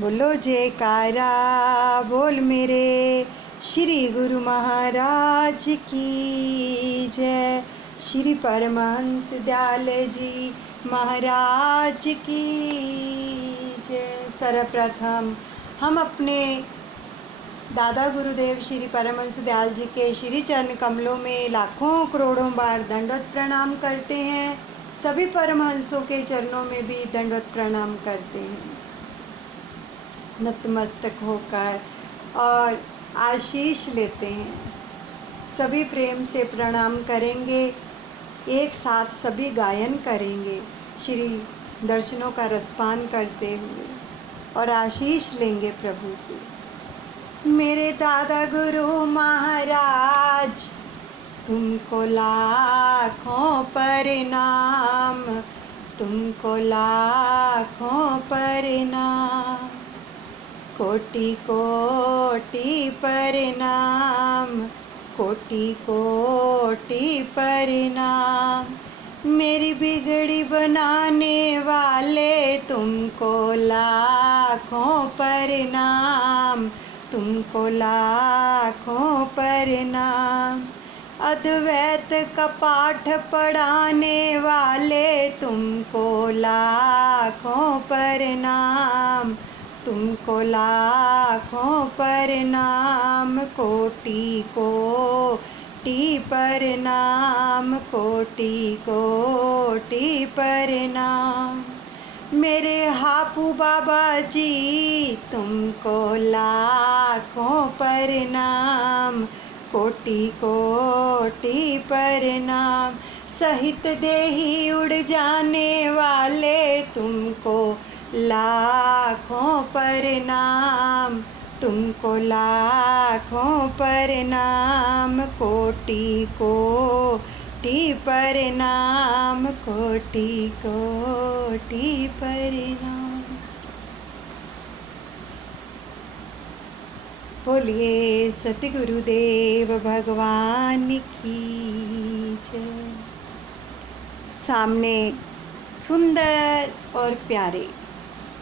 बोलो जयकारा बोल मेरे श्री गुरु महाराज की जय। श्री परमहंस दयाल जी महाराज की जय। सर्वप्रथम हम अपने दादा गुरुदेव श्री परमहंस दयाल जी के श्री चरण कमलों में लाखों करोड़ों बार दंडवत प्रणाम करते हैं। सभी परमहंसों के चरणों में भी दंडवत प्रणाम करते हैं नतमस्तक होकर और आशीष लेते हैं। सभी प्रेम से प्रणाम करेंगे, एक साथ सभी गायन करेंगे श्री दर्शनों का रसपान करते हुए और आशीष लेंगे प्रभु से। मेरे दादा गुरु महाराज तुमको लाखों प्रणाम, तुमको लाखों प्रणाम, कोटि कोटि प्रणाम, कोटि कोटि प्रणाम। मेरी बिगड़ी बनाने वाले तुमको लाखों प्रणाम, तुमको लाखों प्रणाम। अद्वैत का पाठ पढ़ाने वाले तुमको लाखों प्रणाम, तुमको लाखों प्रणाम, कोटि कोटि प्रणाम, कोटि कोटि प्रणाम। मेरे हापू बाबा जी तुमको लाखों प्रणाम, कोटि कोटि प्रणाम। सहित देही उड़ जाने वाले तुमको लाखों प्रणाम, तुमको लाखों प्रणाम, कोटि कोटि प्रणाम, कोटि कोटि प्रणाम। बोलिए सतगुरुदेव भगवान की जय। सामने सुंदर और प्यारे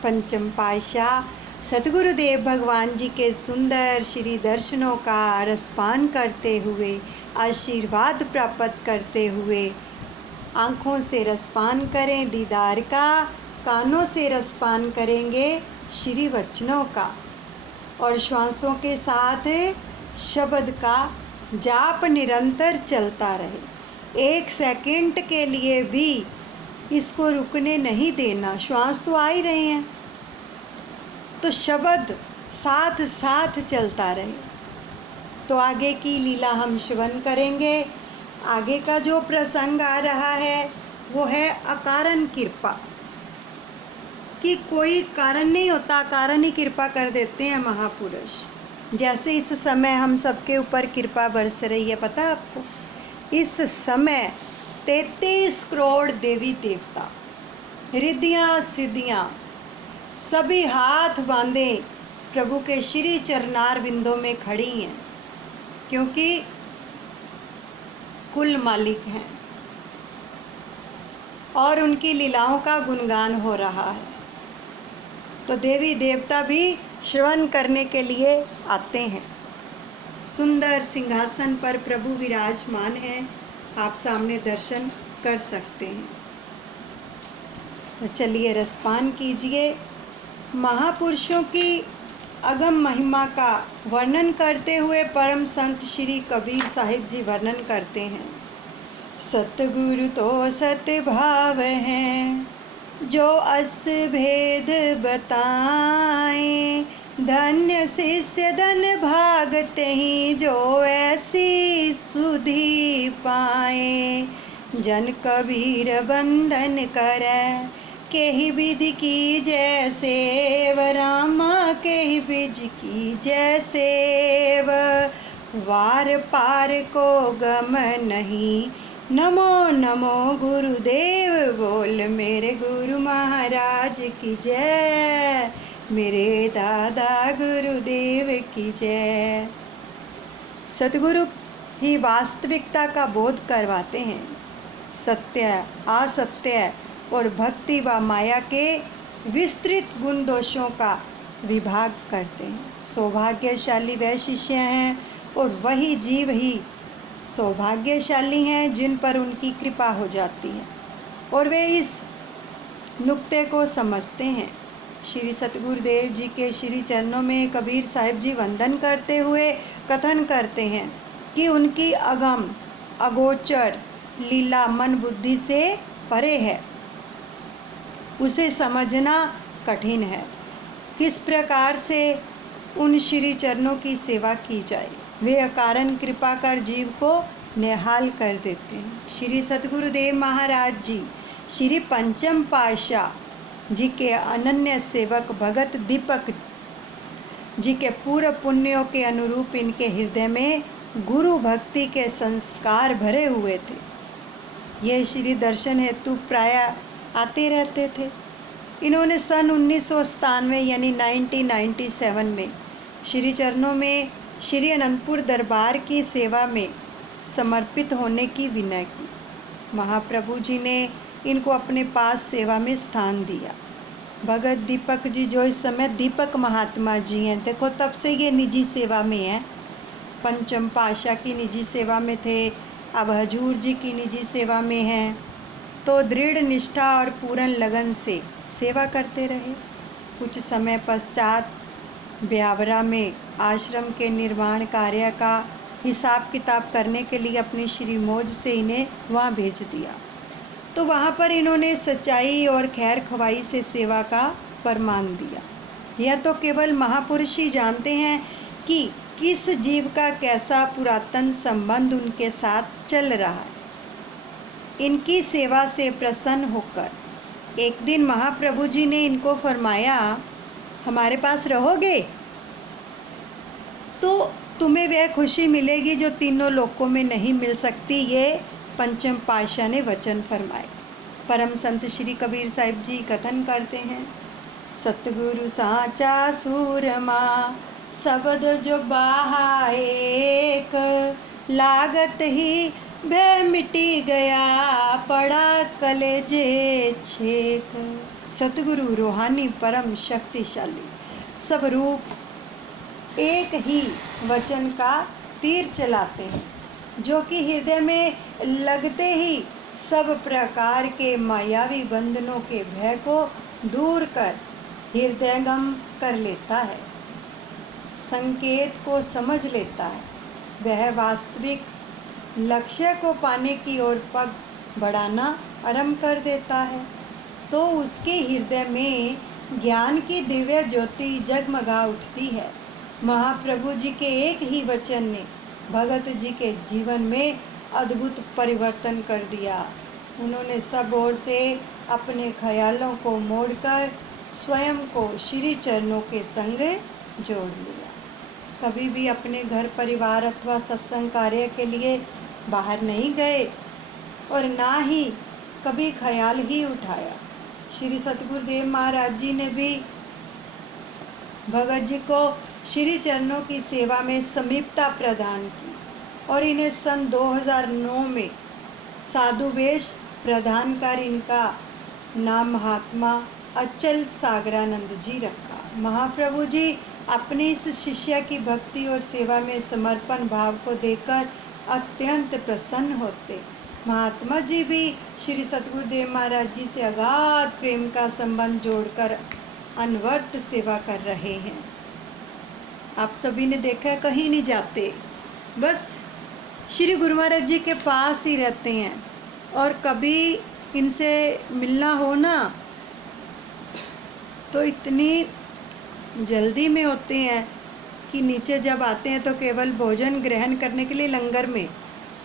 पंचम पातशाह सतगुरुदेव भगवान जी के सुंदर श्री दर्शनों का रसपान करते हुए, आशीर्वाद प्राप्त करते हुए आँखों से रसपान करें दीदार का, कानों से रसपान करेंगे श्री वचनों का और श्वासों के साथ शब्द का जाप निरंतर चलता रहे। एक सेकंड के लिए भी इसको रुकने नहीं देना। श्वास तो आ ही रहे हैं तो शब्द साथ साथ चलता रहे। तो आगे की लीला हम श्रवण करेंगे। आगे का जो प्रसंग आ रहा है वो है अकारण कृपा, कि कोई कारण नहीं होता, कारण ही कृपा कर देते हैं महापुरुष। जैसे इस समय हम सबके ऊपर कृपा बरस रही है, पता है आपको? इस समय 33 करोड़ देवी देवता, रिद्धियाँ सिद्धियाँ सभी हाथ बांधे प्रभु के श्री चरणार बिंदों में खड़ी हैं, क्योंकि कुल मालिक हैं और उनकी लीलाओं का गुणगान हो रहा है। तो देवी देवता भी श्रवण करने के लिए आते हैं। सुंदर सिंहासन पर प्रभु विराजमान हैं, आप सामने दर्शन कर सकते हैं। तो चलिए रसपान कीजिए। महापुरुषों की अगम महिमा का वर्णन करते हुए परम संत श्री कबीर साहिब जी वर्णन करते हैं। सतगुरु तो सतभाव हैं, जो अस भेद बताएं, धन्य शिष्य धन भागते ही, जो ऐसी सुधि पाए। जन कबीर बंधन करे, केहि विधि की जैसेव, रामा केहि विज की जैसेव। वार पार को गम नहीं, नमो नमो गुरुदेव बोल मेरे गुरु महाराज की जय, मेरे दादा गुरुदेव की जय। सतगुरु ही वास्तविकता का बोध करवाते हैं। सत्य, असत्य और भक्ति व माया के विस्तृत गुण दोषों का विभाग करते हैं। सौभाग्यशाली वह शिष्य हैं और वही जीव ही सौभाग्यशाली हैं जिन पर उनकी कृपा हो जाती है और वे इस नुक्ते को समझते हैं। श्री सतगुरुदेव जी के श्री चरणों में कबीर साहिब जी वंदन करते हुए कथन करते हैं कि उनकी अगम अगोचर लीला मन बुद्धि से परे है, उसे समझना कठिन है। किस प्रकार से उन श्री चरणों की सेवा की जाए, वे अकारण कृपा कर जीव को निहाल कर देते हैं। श्री सतगुरुदेव महाराज जी श्री पंचम पातशाह जी के अनन्य सेवक भगत दीपक जी के पूर्व पुण्यों के अनुरूप इनके हृदय में गुरु भक्ति के संस्कार भरे हुए थे। ये श्री दर्शन हेतु प्राय आते रहते थे। इन्होंने सन 1997 यानी 1997 में श्री चरणों में श्री अनंतपुर दरबार की सेवा में समर्पित होने की विनय की। महाप्रभु जी ने इनको अपने पास सेवा में स्थान दिया। भगत दीपक जी जो इस समय दीपक महात्मा जी हैं, देखो तब से ये निजी सेवा में हैं। पंचम पातशाह की निजी सेवा में थे, अब हजूर जी की निजी सेवा में हैं। तो दृढ़ निष्ठा और पूर्ण लगन से सेवा करते रहे। कुछ समय पश्चात ब्यावरा में आश्रम के निर्माण कार्य का हिसाब किताब करने के लिए अपनी श्री मौज से इन्हें वहाँ भेज दिया। तो वहाँ पर इन्होंने सच्चाई और खैर खवाई से सेवा का प्रमाण दिया। यह तो केवल महापुरुष ही जानते हैं कि किस जीव का कैसा पुरातन संबंध उनके साथ चल रहा है। इनकी सेवा से प्रसन्न होकर एक दिन महाप्रभु जी ने इनको फरमाया, हमारे पास रहोगे तो तुम्हें वह खुशी मिलेगी जो तीनों लोकों में नहीं मिल सकती। ये पंचम पातशाह ने वचन फरमाए। परम संत श्री कबीर साहिब जी कथन करते हैं, सतगुरु साचा सूरमा शब्द जो बाहा एक, लागत ही भय मिटी गया पड़ा कलेजे छेक। सतगुरु रूहानी परम शक्तिशाली सब रूप एक ही वचन का तीर चलाते हैं, जो कि हृदय में लगते ही सब प्रकार के मायावी बंधनों के भय को दूर कर हृदयंगम कर लेता है, संकेत को समझ लेता है। वह वास्तविक लक्ष्य को पाने की ओर पग बढ़ाना आरंभ कर देता है, तो उसके हृदय में ज्ञान की दिव्य ज्योति जगमगा उठती है। महाप्रभु जी के एक ही वचन ने भगत जी के जीवन में अद्भुत परिवर्तन कर दिया। उन्होंने सब ओर से अपने ख्यालों को मोड़कर स्वयं को श्री चरणों के संग जोड़ लिया। कभी भी अपने घर परिवार अथवा सत्संग कार्य के लिए बाहर नहीं गए और ना ही कभी ख्याल ही उठाया। श्री सतगुरुदेव महाराज जी ने भी भगत जी को श्री चरणों की सेवा में समीपता प्रदान की और इन्हें सन 2009 में साधु वेश प्रदान कर इनका नाम महात्मा अचल सागरानंद जी रखा। महाप्रभु जी अपने इस शिष्य की भक्ति और सेवा में समर्पण भाव को देखकर अत्यंत प्रसन्न होते। महात्मा जी भी श्री सतगुरुदेव महाराज जी से अगाध प्रेम का संबंध जोड़कर अनवरत सेवा कर रहे हैं। आप सभी ने देखा, कहीं नहीं जाते, बस श्री गुरु महाराज जी के पास ही रहते हैं। और कभी इनसे मिलना हो ना तो इतनी जल्दी में होते हैं कि नीचे जब आते हैं तो केवल भोजन ग्रहण करने के लिए लंगर में,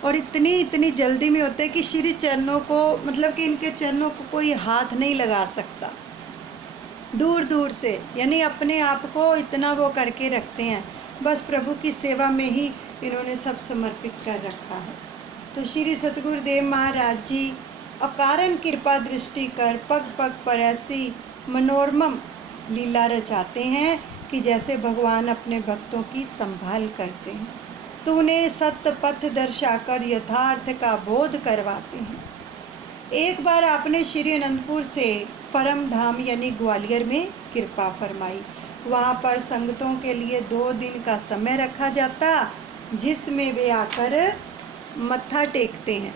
और इतनी जल्दी में होते हैं कि श्री चरणों को, मतलब कि इनके चरणों को कोई हाथ नहीं लगा सकता, दूर दूर से, यानी अपने आप को इतना वो करके रखते हैं। बस प्रभु की सेवा में ही इन्होंने सब समर्पित कर रखा है। तो श्री सतगुरुदेव महाराज जी अकारण कृपा दृष्टि कर पग पग पर ऐसी मनोरम लीला रचाते हैं कि जैसे भगवान अपने भक्तों की संभाल करते हैं, तो उन्हें सत्य पथ दर्शाकर यथार्थ का बोध करवाते हैं। एक बार आपने श्री अनंतपुर से परम धाम यानी ग्वालियर में कृपा फरमाई। वहाँ पर संगतों के लिए 2 दिन का समय रखा जाता, जिसमें वे आकर मत्था टेकते हैं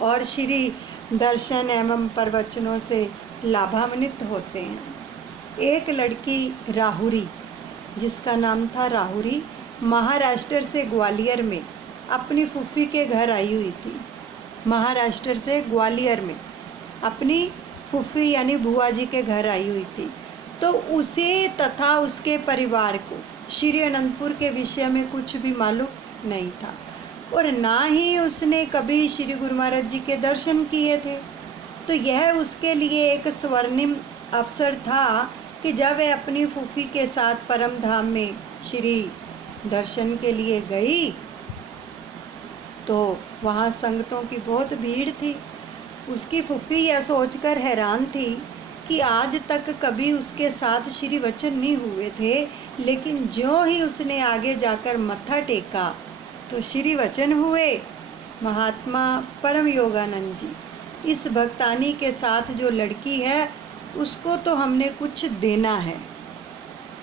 और श्री दर्शन एवं प्रवचनों से लाभान्वित होते हैं। एक लड़की राहुरी, जिसका नाम था राहुरी, महाराष्ट्र से ग्वालियर में अपनी फूफी के घर आई हुई थी। महाराष्ट्र से ग्वालियर में अपनी फूफी यानी बुआ जी के घर आई हुई थी। तो उसे तथा उसके परिवार को श्री अनंतपुर के विषय में कुछ भी मालूम नहीं था और ना ही उसने कभी श्री गुरु महाराज जी के दर्शन किए थे। तो यह उसके लिए एक स्वर्णिम अवसर था कि जब वह अपनी फूफी के साथ परम धाम में श्री दर्शन के लिए गई तो वहाँ संगतों की बहुत भीड़ थी। उसकी फूफी यह सोचकर हैरान थी कि आज तक कभी उसके साथ श्री वचन नहीं हुए थे, लेकिन जो ही उसने आगे जाकर मत्था टेका तो श्री वचन हुए। महात्मा परम योगानंद जी, इस भक्तानी के साथ जो लड़की है उसको तो हमने कुछ देना है।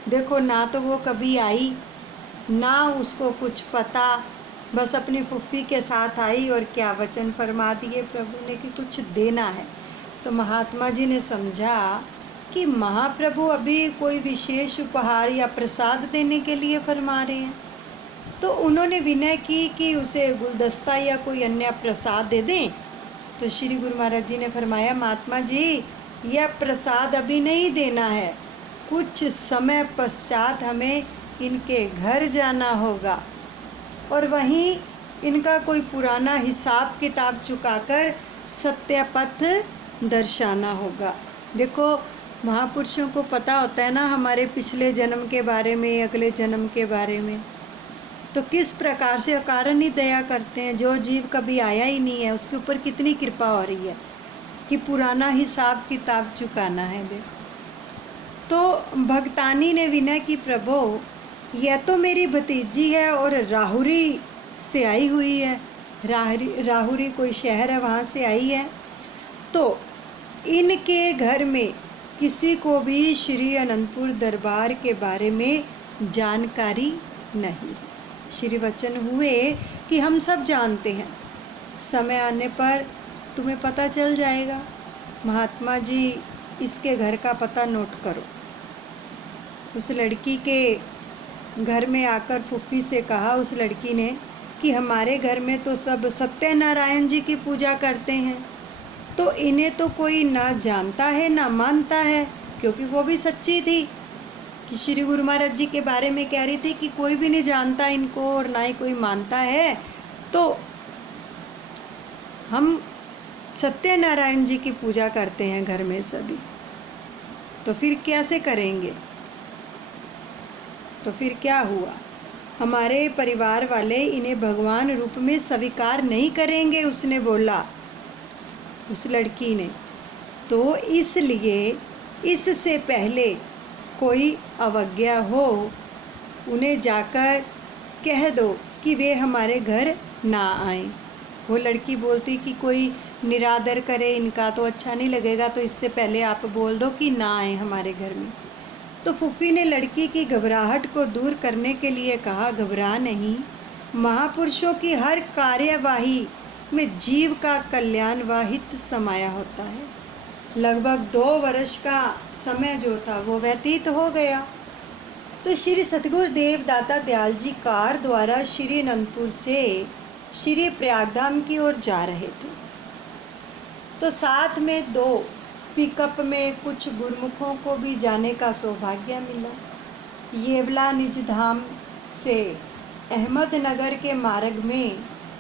देखो, ना तो वो कभी आई, ना उसको कुछ पता, बस अपनी फूफी के साथ आई और क्या वचन फरमा दिए प्रभु ने कि कुछ देना है। तो महात्मा जी ने समझा कि महाप्रभु अभी कोई विशेष उपहार या प्रसाद देने के लिए फरमा रहे हैं। तो उन्होंने विनय की कि उसे गुलदस्ता या कोई अन्य प्रसाद दे दें। तो श्री गुरु महाराज जी ने फरमाया, महात्मा जी, यह प्रसाद अभी नहीं देना है, कुछ समय पश्चात हमें इनके घर जाना होगा और वहीं इनका कोई पुराना हिसाब किताब चुकाकर सत्यपथ दर्शाना होगा। देखो, महापुरुषों को पता होता है ना हमारे पिछले जन्म के बारे में, अगले जन्म के बारे में, तो किस प्रकार से अकारण ही दया करते हैं। जो जीव कभी आया ही नहीं है उसके ऊपर कितनी कृपा हो रही है कि पुराना हिसाब किताब चुकाना है। देखो, तो भक्तानी ने विनय की, प्रभु यह तो मेरी भतीजी है और राहुरी से आई हुई है। राहुरी कोई शहर है, वहाँ से आई है। तो इनके घर में किसी को भी श्री अनंतपुर दरबार के बारे में जानकारी नहीं। श्री वचन हुए कि हम सब जानते हैं, समय आने पर तुम्हें पता चल जाएगा। महात्मा जी, इसके घर का पता नोट करो। उस लड़की के घर में आकर फूफी से कहा उस लड़की ने कि हमारे घर में तो सब सत्यनारायण जी की पूजा करते हैं, तो इन्हें तो कोई ना जानता है ना मानता है। क्योंकि वो भी सच्ची थी कि श्री गुरु महाराज जी के बारे में कह रही थी कि कोई भी नहीं जानता इनको और ना ही कोई मानता है। तो हम सत्यनारायण जी की पूजा करते हैं घर में सभी, तो फिर कैसे करेंगे। तो फिर क्या हुआ, हमारे परिवार वाले इन्हें भगवान रूप में स्वीकार नहीं करेंगे, उसने बोला, उस लड़की ने। तो इसलिए इससे पहले कोई अवज्ञा हो, उन्हें जाकर कह दो कि वे हमारे घर ना आएं। वो लड़की बोलती कि कोई निरादर करे इनका तो अच्छा नहीं लगेगा, तो इससे पहले आप बोल दो कि ना आए हमारे घर में। तो फूफी ने लड़की की घबराहट को दूर करने के लिए कहा, घबरा नहीं, महापुरुषों की हर कार्यवाही में जीव का कल्याण व हित समाया होता है। लगभग 2 वर्ष का समय जो था वो व्यतीत हो गया। तो श्री सतगुरुदेव दाता दयाल जी कार द्वारा श्री अनंतपुर से श्री प्रयागधाम की ओर जा रहे थे। तो साथ में 2 पिकअप में कुछ गुरमुखों को भी जाने का सौभाग्य मिला। येवला निज धाम से अहमदनगर के मार्ग में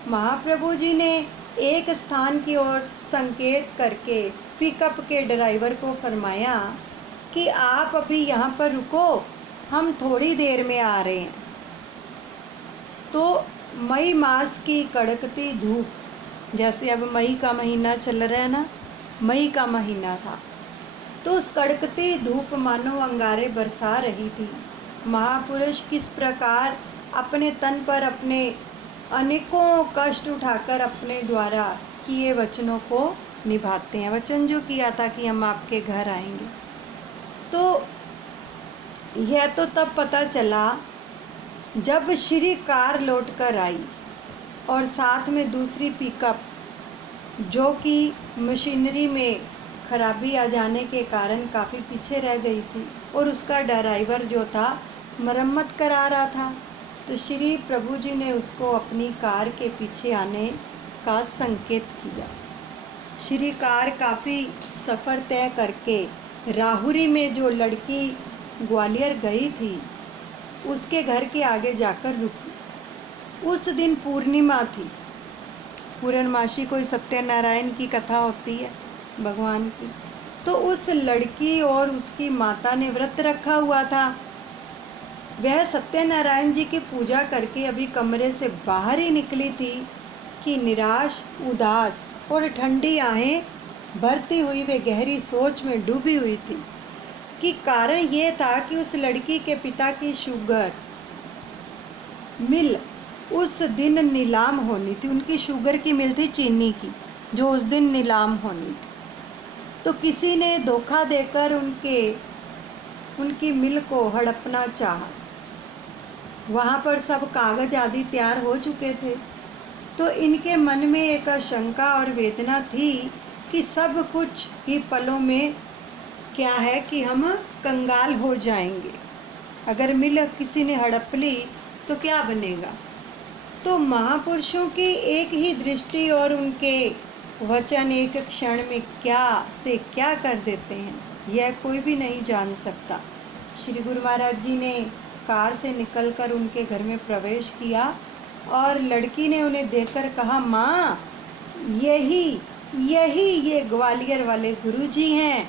महाप्रभु जी ने एक स्थान की ओर संकेत करके पिकअप के ड्राइवर को फरमाया कि आप अभी यहाँ पर रुको, हम थोड़ी देर में आ रहे हैं। तो मई मास की कड़कती धूप, जैसे अब मई का महीना चल रहा है ना, मई का महीना था, तो उस कड़कती धूप मानो अंगारे बरसा रही थी। महापुरुष किस प्रकार अपने तन पर अपने अनेकों कष्ट उठाकर अपने द्वारा किए वचनों को निभाते हैं। वचन जो किया था कि हम आपके घर आएंगे, तो यह तो तब पता चला जब श्री कार लौट कर आई और साथ में दूसरी पिकअप, जो कि मशीनरी में खराबी आ जाने के कारण काफ़ी पीछे रह गई थी और उसका ड्राइवर जो था मरम्मत करा रहा था। तो श्री प्रभु जी ने उसको अपनी कार के पीछे आने का संकेत किया। श्री कार काफ़ी सफ़र तय करके राहुरी में जो लड़की ग्वालियर गई थी उसके घर के आगे जाकर रुकी। उस दिन पूर्णिमा थी। पूर्णमासी कोई सत्यनारायण की कथा होती है भगवान की। तो उस लड़की और उसकी माता ने व्रत रखा हुआ था। वह सत्यनारायण जी की पूजा करके अभी कमरे से बाहर ही निकली थी कि निराश, उदास और ठंडी आहें भरती हुई वे गहरी सोच में डूबी हुई थी कि कारण ये था कि उस लड़की के पिता की शुगर मिल उस दिन नीलाम होनी थी। उनकी शुगर की मिल थी चीनी की, जो उस दिन नीलाम होनी थी। तो किसी ने धोखा देकर उनकी मिल को हड़पना चाहा। वहाँ पर सब कागज आदि तैयार हो चुके थे। तो इनके मन में एक आशंका और वेदना थी कि सब कुछ ही पलों में क्या है कि हम कंगाल हो जाएंगे। अगर मिल किसी ने हड़प ली तो क्या बनेगा। तो महापुरुषों की एक ही दृष्टि और उनके वचन एक क्षण में क्या से क्या कर देते हैं, यह कोई भी नहीं जान सकता। श्री गुरु महाराज जी ने कार से निकलकर उनके घर में प्रवेश किया और लड़की ने उन्हें देखकर कहा, माँ यही ये ग्वालियर वाले गुरुजी हैं।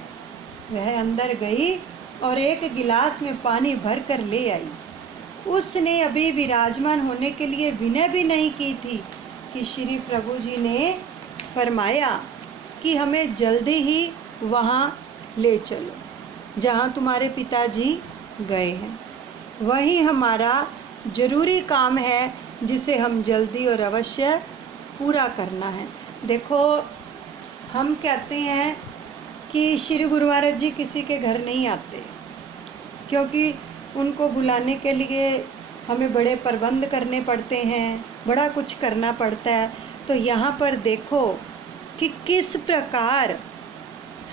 वह अंदर गई और एक गिलास में पानी भर कर ले आई। उसने अभी विराजमान होने के लिए विनय भी नहीं की थी कि श्री प्रभु जी ने फरमाया कि हमें जल्दी ही वहाँ ले चलो जहाँ तुम्हारे पिताजी गए हैं। वही हमारा ज़रूरी काम है जिसे हम जल्दी और अवश्य पूरा करना है। देखो, हम कहते हैं कि श्री गुरु महाराज जी किसी के घर नहीं आते, क्योंकि उनको बुलाने के लिए हमें बड़े प्रबंध करने पड़ते हैं, बड़ा कुछ करना पड़ता है। तो यहाँ पर देखो कि किस प्रकार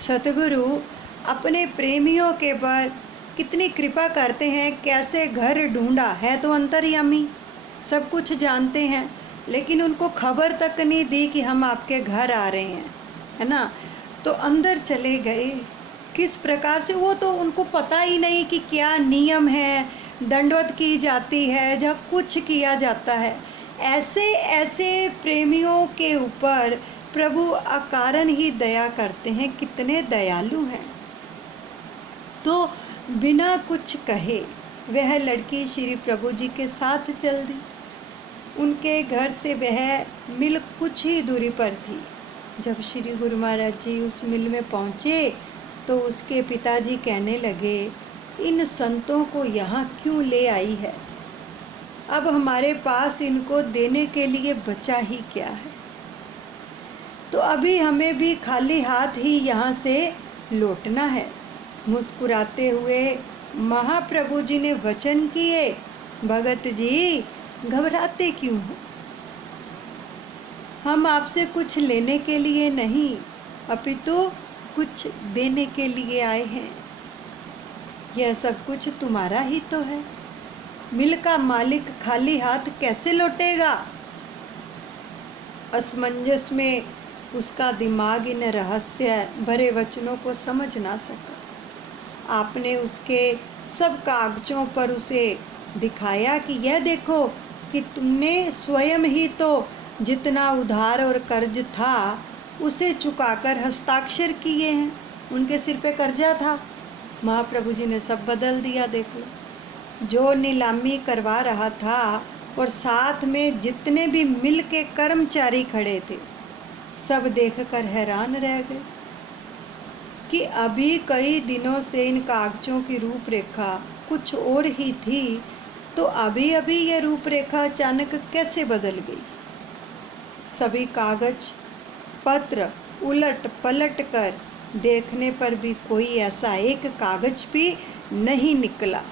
सतगुरु अपने प्रेमियों के पर कितनी कृपा करते हैं। कैसे घर ढूंढा है, तो अंतर्यामी सब कुछ जानते हैं, लेकिन उनको खबर तक नहीं दी कि हम आपके घर आ रहे हैं, है ना। तो अंदर चले गए। किस प्रकार से, वो तो उनको पता ही नहीं कि क्या नियम है, दंडवत की जाती है, जहाँ कुछ किया जाता है। ऐसे प्रेमियों के ऊपर प्रभु अकारण ही दया करते हैं। कितने दयालु हैं। तो बिना कुछ कहे वह लड़की श्री प्रभु जी के साथ चल दी। उनके घर से वह मिल कुछ ही दूरी पर थी। जब श्री गुरु महाराज जी उस मिल में पहुँचे तो उसके पिताजी कहने लगे, इन संतों को यहाँ क्यों ले आई है। अब हमारे पास इनको देने के लिए बचा ही क्या है। तो अभी हमें भी खाली हाथ ही यहाँ से लौटना है। मुस्कुराते हुए महाप्रभु जी ने वचन किए, भगत जी घबराते क्यों हो। हम आपसे कुछ लेने के लिए नहीं, अपितु कुछ देने के लिए आए हैं। यह सब कुछ तुम्हारा ही तो है। मिल का मालिक खाली हाथ कैसे लौटेगा। असमंजस में उसका दिमाग इन रहस्य भरे वचनों को समझ ना सका। आपने उसके सब कागजों पर उसे दिखाया कि यह देखो कि तुमने स्वयं ही तो जितना उधार और कर्ज था उसे चुकाकर हस्ताक्षर किए हैं। उनके सिर पे कर्जा था। महाप्रभु जी ने सब बदल दिया। देख लो, जो नीलामी करवा रहा था और साथ में जितने भी मिल के कर्मचारी खड़े थे, सब देखकर हैरान रह गए कि अभी कई दिनों से इन कागजों की रूपरेखा कुछ और ही थी, तो अभी अभी यह रूपरेखा अचानक कैसे बदल गई। सभी कागज पत्र उलट पलट कर देखने पर भी कोई ऐसा एक कागज भी नहीं निकला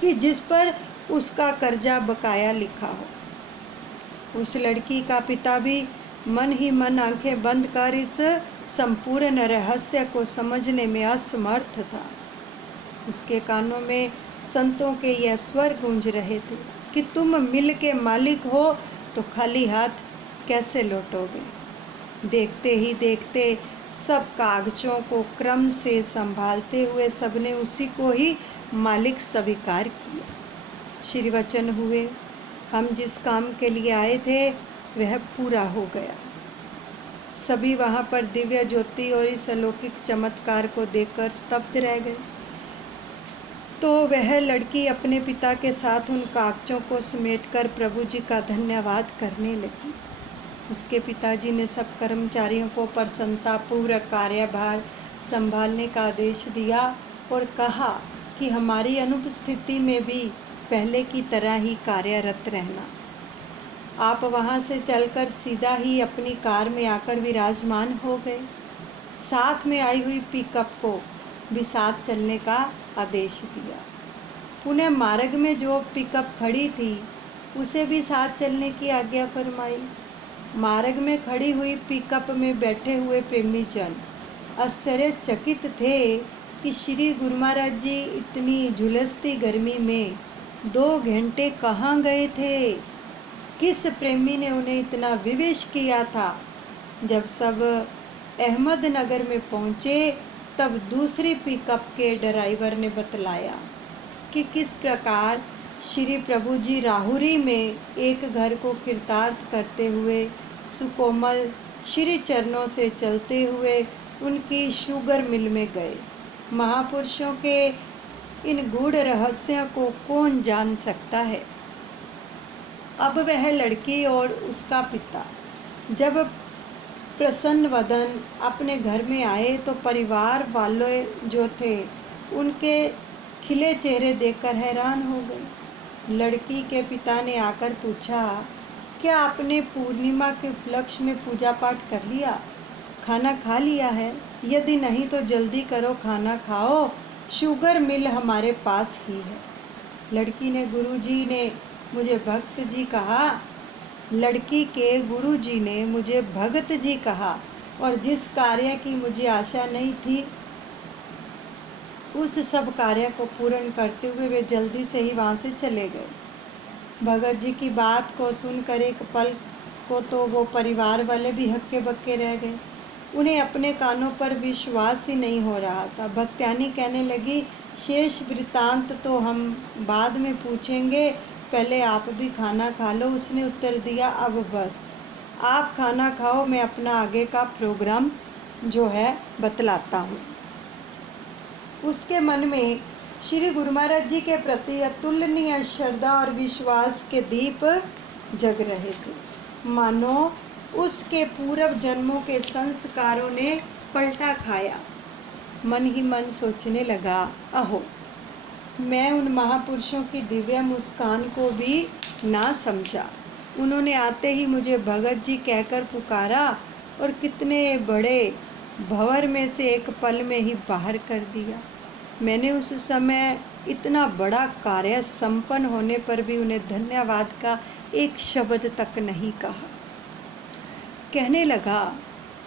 कि जिस पर उसका कर्जा बकाया लिखा हो। उस लड़की का पिता भी मन ही मन आंखें बंद कर इस संपूर्ण रहस्य को समझने में असमर्थ था। उसके कानों में संतों के यह स्वर गूंज रहे थे कि तुम मिल के मालिक हो तो खाली हाथ कैसे लौटोगे। देखते ही देखते सब कागजों को क्रम से संभालते हुए सबने उसी को ही मालिक स्वीकार किया। श्री वचन हुए, हम जिस काम के लिए आए थे वह पूरा हो गया। सभी वहाँ पर दिव्य ज्योति और इस अलौकिक चमत्कार को देखकर स्तब्ध रह गए। तो वह लड़की अपने पिता के साथ उन कागजों को समेटकर प्रभु जी का धन्यवाद करने लगी। उसके पिताजी ने सब कर्मचारियों को प्रसन्नतापूर्वक कार्यभार संभालने का आदेश दिया और कहा कि हमारी अनुपस्थिति में भी पहले की तरह ही कार्यरत रहना। आप वहाँ से चलकर सीधा ही अपनी कार में आकर विराजमान हो गए। साथ में आई हुई पिकअप को भी साथ चलने का आदेश दिया। पुनः मार्ग में जो पिकअप खड़ी थी उसे भी साथ चलने की आज्ञा फरमाई। मार्ग में खड़ी हुई पिकअप में बैठे हुए प्रेमी जन आश्चर्यचकित थे कि श्री गुरु महाराज जी इतनी झुलसती गर्मी में 2 घंटे कहाँ गए थे। किस प्रेमी ने उन्हें इतना विवश किया था। जब सब अहमदनगर में पहुँचे तब दूसरी पिकअप के ड्राइवर ने बतलाया कि किस प्रकार श्री प्रभु जी राहुरी में एक घर को कृतार्थ करते हुए सुकोमल श्री चरणों से चलते हुए उनकी शुगर मिल में गए। महापुरुषों के इन गूढ़ रहस्यों को कौन जान सकता है। अब वह लड़की और उसका पिता जब प्रसन्न वदन अपने घर में आए तो परिवार वाले जो थे उनके खिले चेहरे देखकर हैरान हो गए। लड़की के पिता ने आकर पूछा, क्या आपने पूर्णिमा के उपलक्ष्य में पूजा पाठ कर लिया, खाना खा लिया है? यदि नहीं तो जल्दी करो, खाना खाओ, शुगर मिल हमारे पास ही है। लड़की ने गुरुजी ने मुझे भक्त जी कहा। लड़की के गुरुजी ने मुझे भगत जी कहा और जिस कार्य की मुझे आशा नहीं थी उस सब कार्य को पूर्ण करते हुए वे जल्दी से ही वहाँ से चले गए। भगत जी की बात को सुनकर एक पल को तो वो परिवार वाले भी हक्के बक्के रह गए। उन्हें अपने कानों पर विश्वास ही नहीं हो रहा था। भक्त्यानी कहने लगी, शेष वृत्तांत तो हम बाद में पूछेंगे, पहले आप भी खाना खा लो। उसने उत्तर दिया, अब बस आप खाना खाओ, मैं अपना आगे का प्रोग्राम जो है बतलाता हूँ। उसके मन में श्री गुरु महाराज जी के प्रति अतुलनीय श्रद्धा और विश्वास के दीप जग रहे थे, मानो उसके पूर्व जन्मों के संस्कारों ने पलटा खाया। मन ही मन सोचने लगा, अहो मैं उन महापुरुषों की दिव्य मुस्कान को भी ना समझा। उन्होंने आते ही मुझे भगत जी कहकर पुकारा और कितने बड़े भंवर में से एक पल में ही बाहर कर दिया। मैंने उस समय इतना बड़ा कार्य संपन्न होने पर भी उन्हें धन्यवाद का एक शब्द तक नहीं कहा। कहने लगा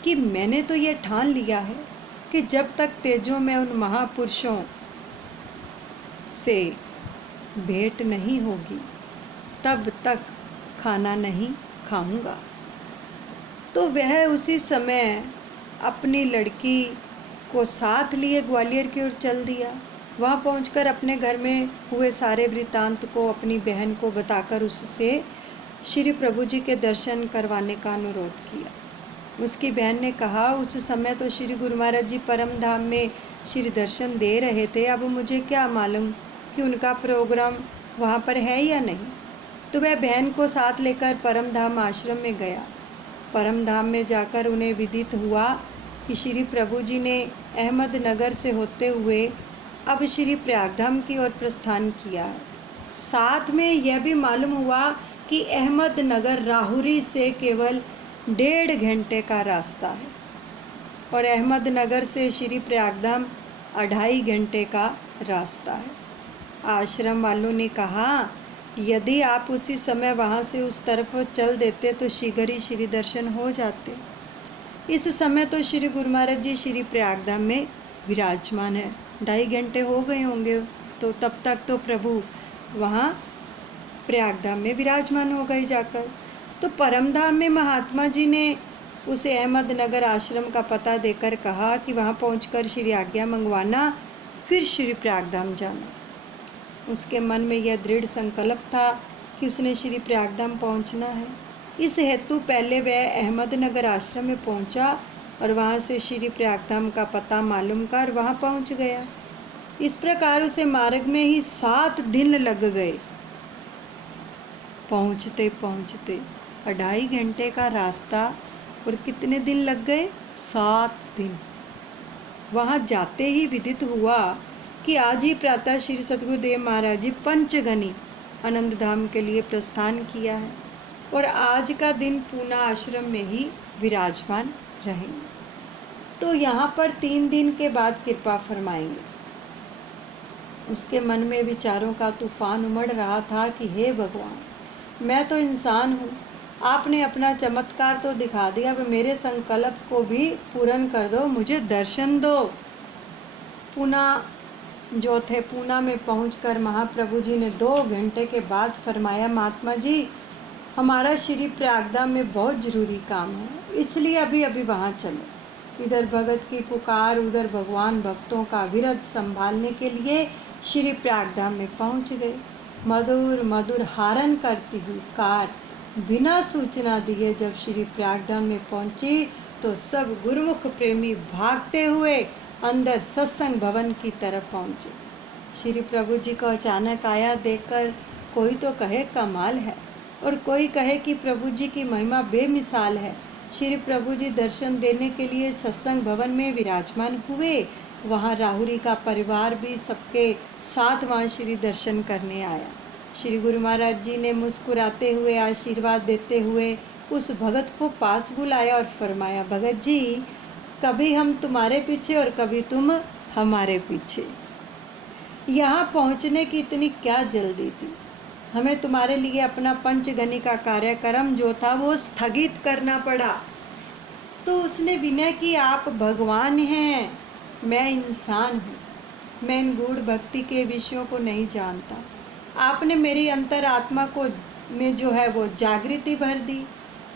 कि मैंने तो ये ठान लिया है कि जब तक तेजों में उन महापुरुषों से भेंट नहीं होगी तब तक खाना नहीं खाऊंगा। तो वह उसी समय अपनी लड़की को साथ लिए ग्वालियर की ओर चल दिया। वहाँ पहुंचकर अपने घर में हुए सारे वृत्तांत को अपनी बहन को बताकर उससे श्री प्रभु जी के दर्शन करवाने का अनुरोध किया। उसकी बहन ने कहा, उस समय तो श्री गुरु महाराज जी परम धाम में श्री दर्शन दे रहे थे, अब मुझे क्या मालूम कि उनका प्रोग्राम वहाँ पर है या नहीं। तो वह बहन को साथ लेकर परम धाम आश्रम में गया। परम धाम में जाकर उन्हें विदित हुआ कि श्री प्रभु जी ने अहमदनगर से होते हुए अब श्री प्रयागधाम की ओर प्रस्थान किया है। साथ में यह भी मालूम हुआ कि अहमदनगर राहुरी से केवल 1.5 घंटे का रास्ता है और अहमदनगर से श्री प्रयागधाम 2.5 घंटे का रास्ता है। आश्रम वालों ने कहा, यदि आप उसी समय वहाँ से उस तरफ चल देते तो शीघ्र ही श्री दर्शन हो जाते। इस समय तो श्री गुरु महाराज जी श्री प्रयागधाम में विराजमान है। 2.5 घंटे हो गए होंगे, तो तब तक तो प्रभु वहाँ प्रयागधाम में विराजमान हो गए जाकर। तो परमधाम में महात्मा जी ने उसे अहमदनगर आश्रम का पता देकर कहा कि वहाँ पहुंचकर श्री आज्ञा मंगवाना, फिर श्री प्रयागधाम जाना। उसके मन में यह दृढ़ संकल्प था कि उसने श्री प्रयागधाम पहुंचना है। इस हेतु पहले वह अहमदनगर आश्रम में पहुंचा और वहाँ से श्री प्रयागधाम का पता मालूम कर वहाँ पहुंच गया। इस प्रकार उसे मार्ग में ही 7 दिन लग गए। पहुँचते पहुँचते 2.5 घंटे का रास्ता, और कितने दिन लग गए? 7 दिन। वहाँ जाते ही विदित हुआ कि आज ही प्रातः श्री सद्गुरुदेव महाराज जी पंचगनी आनंद धाम के लिए प्रस्थान किया है और आज का दिन पूना आश्रम में ही विराजमान रहेंगे। तो यहाँ पर 3 दिन के बाद कृपा फरमाएंगे। उसके मन में विचारों का तूफान उमड़ रहा था कि हे भगवान, मैं तो इंसान हूँ, आपने अपना चमत्कार तो दिखा दिया, अब मेरे संकल्प को भी पूर्ण कर दो, मुझे दर्शन दो। पूना में पहुंचकर महाप्रभु जी ने 2 घंटे के बाद फरमाया, महात्मा जी, हमारा श्री प्रयागधाम में बहुत जरूरी काम है, इसलिए अभी अभी वहाँ चलो। इधर भगत की पुकार, उधर भगवान भक्तों का विरध संभालने के लिए श्री प्रयागधाम में पहुँच गए। मधुर मधुर हारन करती हुई कार बिना सूचना दिए जब श्री प्रयागधाम में पहुंची तो सब गुरुमुख प्रेमी भागते हुए अंदर सत्संग भवन की तरफ पहुंचे। श्री प्रभु जी को अचानक आया देखकर कोई तो कहे कमाल है और कोई कहे कि प्रभु जी की महिमा बेमिसाल है। श्री प्रभु जी दर्शन देने के लिए सत्संग भवन में विराजमान हुए। वहाँ राहुरी का परिवार भी सबके साथ वहाँ श्री दर्शन करने आया। श्री गुरु महाराज जी ने मुस्कुराते हुए आशीर्वाद देते हुए उस भगत को पास बुलाया और फरमाया, भगत जी, कभी हम तुम्हारे पीछे और कभी तुम हमारे पीछे। यहाँ पहुँचने की इतनी क्या जल्दी थी? हमें तुम्हारे लिए अपना पंचगनी का कार्यक्रम जो था वो स्थगित करना पड़ा। तो उसने विनय की, आप भगवान हैं, मैं इंसान हूँ, मैं इन गूढ़ भक्ति के विषयों को नहीं जानता। आपने मेरी अंतर आत्मा को में जो है वो जागृति भर दी।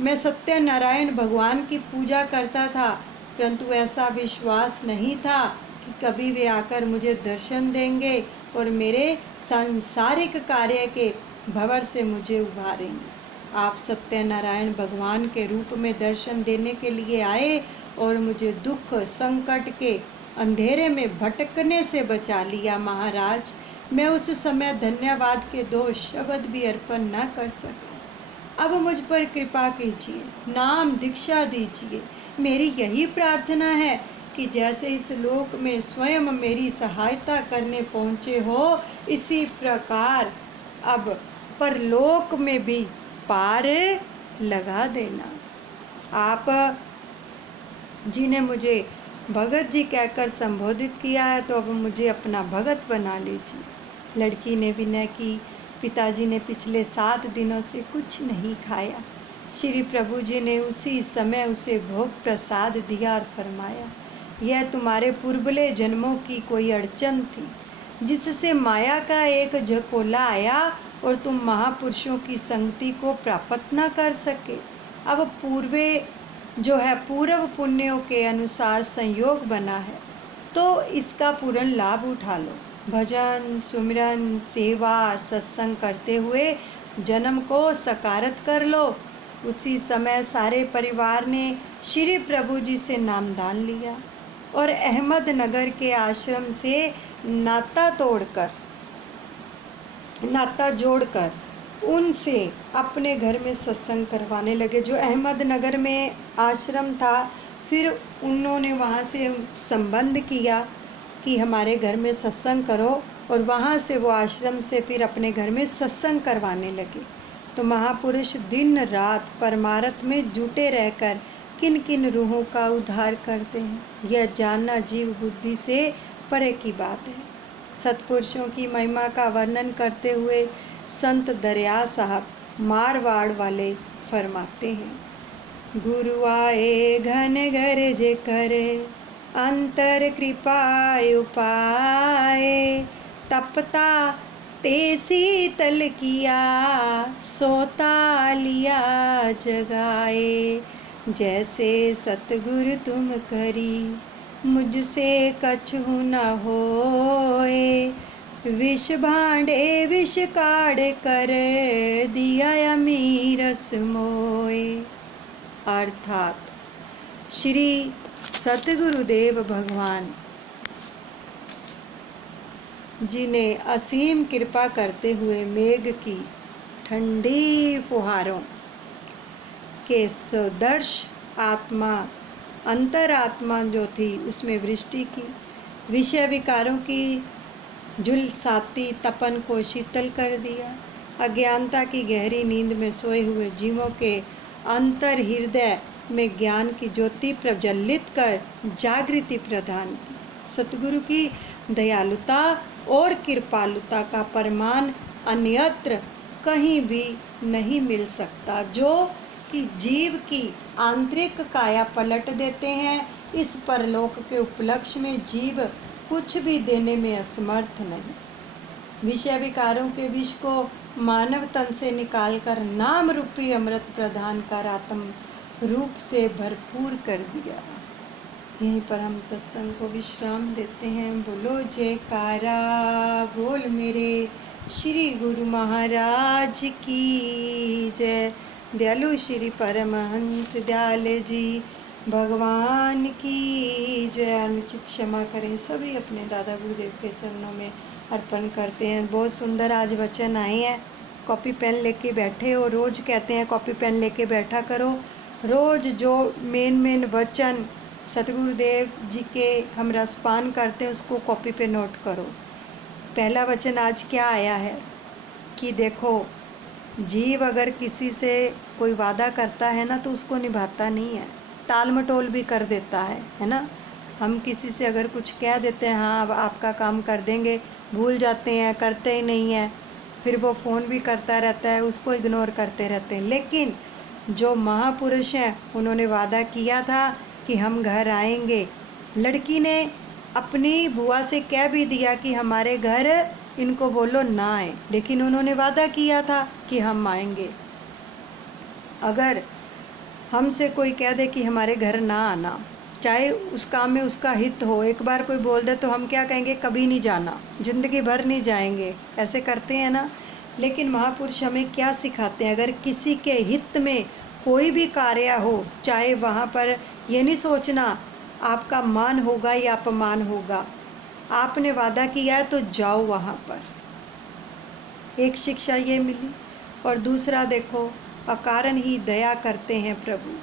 मैं सत्यनारायण भगवान की पूजा करता था, परंतु ऐसा विश्वास नहीं था कि कभी वे आकर मुझे दर्शन देंगे और मेरे सांसारिक कार्य के भंवर से मुझे उभारेंगे। आप सत्यनारायण भगवान के रूप में दर्शन देने के लिए आए और मुझे दुख संकट के अंधेरे में भटकने से बचा लिया। महाराज, मैं उस समय धन्यवाद के 2 शब्द भी अर्पण न कर सका। अब मुझ पर कृपा कीजिए, नाम दीक्षा दीजिए। मेरी यही प्रार्थना है कि जैसे इस लोक में स्वयं मेरी सहायता करने पहुँचे हो, इसी प्रकार अब परलोक में भी पार लगा देना। आप जी ने मुझे भगत जी कहकर संबोधित किया है, तो अब मुझे अपना भगत बना लीजिए। लड़की ने विनय की, पिताजी ने पिछले 7 दिनों से कुछ नहीं खाया। श्री प्रभु जी ने उसी समय उसे भोग प्रसाद दिया और फरमाया, यह तुम्हारे पूर्वले जन्मों की कोई अड़चन थी, जिससे माया का एक झकोला आया और तुम महापुरुषों की संगति को प्राप्त न कर सके। अब पूर्व पुण्यों के अनुसार संयोग बना है, तो इसका पूर्ण लाभ उठा लो। भजन, सुमिरन, सेवा, सत्संग करते हुए जन्म को सकारत कर लो। उसी समय सारे परिवार ने श्री प्रभु जी से नामदान लिया और अहमदनगर के आश्रम से नाता जोड़कर उनसे अपने घर में सत्संग करवाने लगे। जो अहमदनगर में आश्रम था, फिर उन्होंने वहाँ से संबंध किया कि हमारे घर में सत्संग करो, और वहाँ से वो आश्रम से फिर अपने घर में सत्संग करवाने लगे। तो महापुरुष दिन रात परमार्थ में जुटे रहकर किन किन रूहों का उद्धार करते हैं, यह जानना जीव बुद्धि से परे की बात है। सत्पुरुषों की महिमा का वर्णन करते हुए संत दरिया साहब मारवाड़ वाले फरमाते हैं, गुरु आए घन घर जे करे, अंतर कृपा उपाय, तपता ते शीतल किया, सोता लिया जगाए। जैसे सतगुरु तुम करी, मुझसे कछु न होए, विष भांडे विष काढ़ कर, दिया अमीरस मोए। अर्थात श्री सतगुरुदेव भगवान जी ने असीम कृपा करते हुए मेघ की ठंडी फुहारों के सदर्श आत्मा अंतरात्मा जो थी उसमें वृष्टि की, विषय विकारों की झुलसाती तपन को शीतल कर दिया, अज्ञानता की गहरी नींद में सोए हुए जीवों के अंतर हृदय में ज्ञान की ज्योति प्रज्वलित कर जागृति प्रदान की। सतगुरु की दयालुता और कृपालुता का प्रमाण अन्यत्र कहीं भी नहीं मिल सकता, जो कि जीव की आंतरिक काया पलट देते हैं। इस परलोक के उपलक्ष्य में जीव कुछ भी देने में असमर्थ नहीं। विषय विकारों के विष को मानव तन से निकालकर नाम रूपी अमृत प्रदान कर आत्म रूप से भरपूर कर दिया। यहीं पर हम सत्संग को विश्राम देते हैं। बोलो जयकारा बोल मेरे श्री गुरु महाराज की जय। दयालु श्री परमहंस दयाल जी भगवान की जय। अनुचित क्षमा करें, सभी अपने दादा गुरुदेव के चरणों में अर्पण करते हैं। बहुत सुंदर आज वचन आए हैं। कॉपी पेन लेके बैठे हो, रोज़ कहते हैं कॉपी पेन लेके बैठा करो। रोज़ जो मेन वचन सतगुरुदेव जी के हम रसपान करते हैं उसको कॉपी पे नोट करो। पहला वचन आज क्या आया है कि देखो, जीव अगर किसी से कोई वादा करता है ना तो उसको निभाता नहीं है, टाल मटोल भी कर देता है ना। हम किसी से अगर कुछ कह देते हैं, हाँ अब आपका काम कर देंगे, भूल जाते हैं, करते ही नहीं है, फिर वो फ़ोन भी करता रहता है, उसको इग्नोर करते रहते हैं। लेकिन जो महापुरुष हैं उन्होंने वादा किया था कि हम घर आएंगे। लड़की ने अपनी बुआ से कह भी दिया कि हमारे घर इनको बोलो ना आए, लेकिन उन्होंने वादा किया था कि हम आएंगे। अगर हमसे कोई कह दे कि हमारे घर ना आना, चाहे उस काम में उसका हित हो, एक बार कोई बोल दे तो हम क्या कहेंगे, कभी नहीं जाना, ज़िंदगी भर नहीं जाएंगे, ऐसे करते हैं ना। लेकिन महापुरुष हमें क्या सिखाते हैं, अगर किसी के हित में कोई भी कार्य हो, चाहे वहाँ पर ये नहीं सोचना आपका मान होगा या अपमान होगा, आपने वादा किया है तो जाओ वहाँ पर। एक शिक्षा ये मिली। और दूसरा देखो, अकारण ही दया करते हैं प्रभु,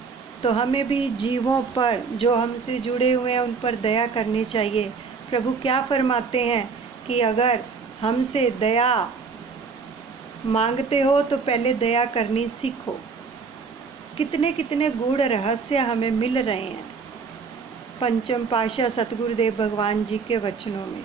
तो हमें भी जीवों पर जो हमसे जुड़े हुए हैं उन पर दया करनी चाहिए। प्रभु क्या फरमाते हैं कि अगर हमसे दया मांगते हो तो पहले दया करनी सीखो। कितने कितने गूढ़ रहस्य हमें मिल रहे हैं पंचम पातशाह सतगुरुदेव भगवान जी के वचनों में,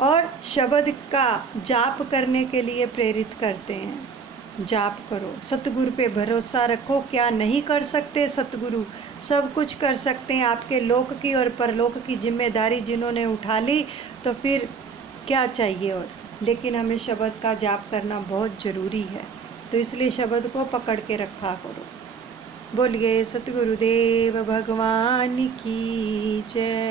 और शब्द का जाप करने के लिए प्रेरित करते हैं। जाप करो, सतगुरु पे भरोसा रखो। क्या नहीं कर सकते सतगुरु? सब कुछ कर सकते हैं। आपके लोक की और परलोक की जिम्मेदारी जिन्होंने उठा ली, तो फिर क्या चाहिए और। लेकिन हमें शब्द का जाप करना बहुत ज़रूरी है, तो इसलिए शब्द को पकड़ के रखा करो। बोलिए सतगुरुदेव भगवान की जय।